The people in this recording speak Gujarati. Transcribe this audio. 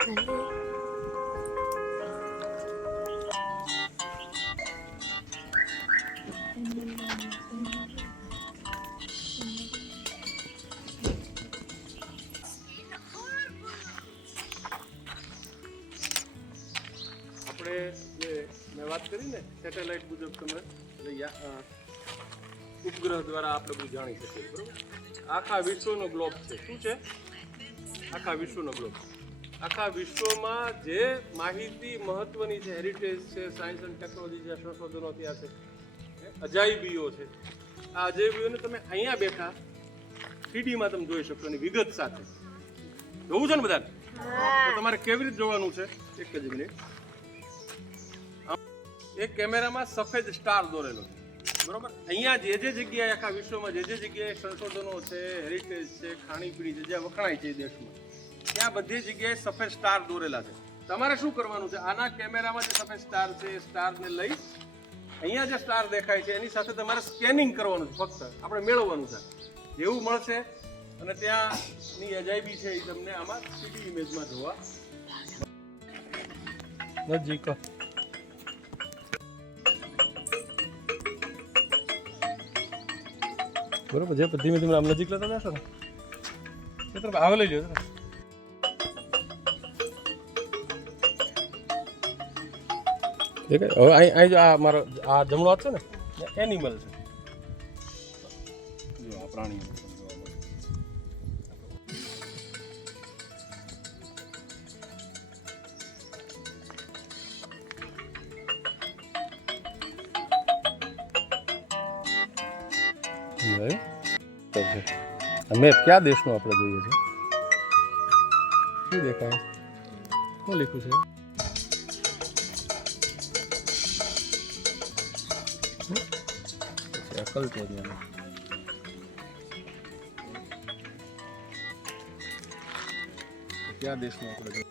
આપણે જે મેં વાત કરી ને સેટેલાઇટ મુજબ તમે ઉપગ્રહ દ્વારા આપણે બધું જાણી શકીએ, બરોબર? આખા વિશ્વનો ગ્લોબ છે. શું છે? આખા વિશ્વનો ગ્લોબ. આખા વિશ્વમાં જે માહિતી મહત્વની છે, હેરિટેજ છે, સાયન્સ એન્ડ ટેકનોલોજી છે, સંશોધનો થયા છે, અજાયબીઓ છે, આ અજાયબીઓને તમે અહીંયા બેઠા 3Dમાં તમે જોઈ શકશો એની વિગત સાથે. જોવું છે ને બધાને? તો તમારે કેવી રીતે જોવાનું છે? એક જ મિનિટ. એક કેમેરામાં સફેદ સ્ટાર દોરેલો છે, બરોબર? અહીંયા જે જગ્યાએ આખા વિશ્વમાં જે જગ્યાએ સંશોધનો છે, હેરિટેજ છે, ખાણીપીણી છે, જ્યાં વખણાય છે દેશમાં, ત્યાં બધી જગ્યાએ સફેદ સ્ટાર દોરેલા છે. તમારે શું કરવાનું છે? આના કેમેરામાં જે સફેદ સ્ટાર છે એ સ્ટારને લઈ અહીંયા જે સ્ટાર દેખાય છે એની સાથે તમારે સ્કેનિંગ કરવાનું છે. ફક્ત આપણે મેળવવાનું છે. જેવું મળશે અને ત્યાંની અજાયબી છે એ તમને આમાં 3D ઇમેજમાં જોવા નજીક. બરોબર છે. ધીમે ધીમે આમ નજીક લેતા જશો ને એ તરફ આવે લઈ લ્યો. હવે અહીં આ મારો આ જમણો હાથ છે ને એનિમલ છે. જો આ પ્રાણીઓ મેપ ક્યાં દેશનો આપણે જોઈએ છે? શું દેખાય? શું લખ્યું છે? અકલ છે ક્યાં દેશનો આપણે જોઈએ?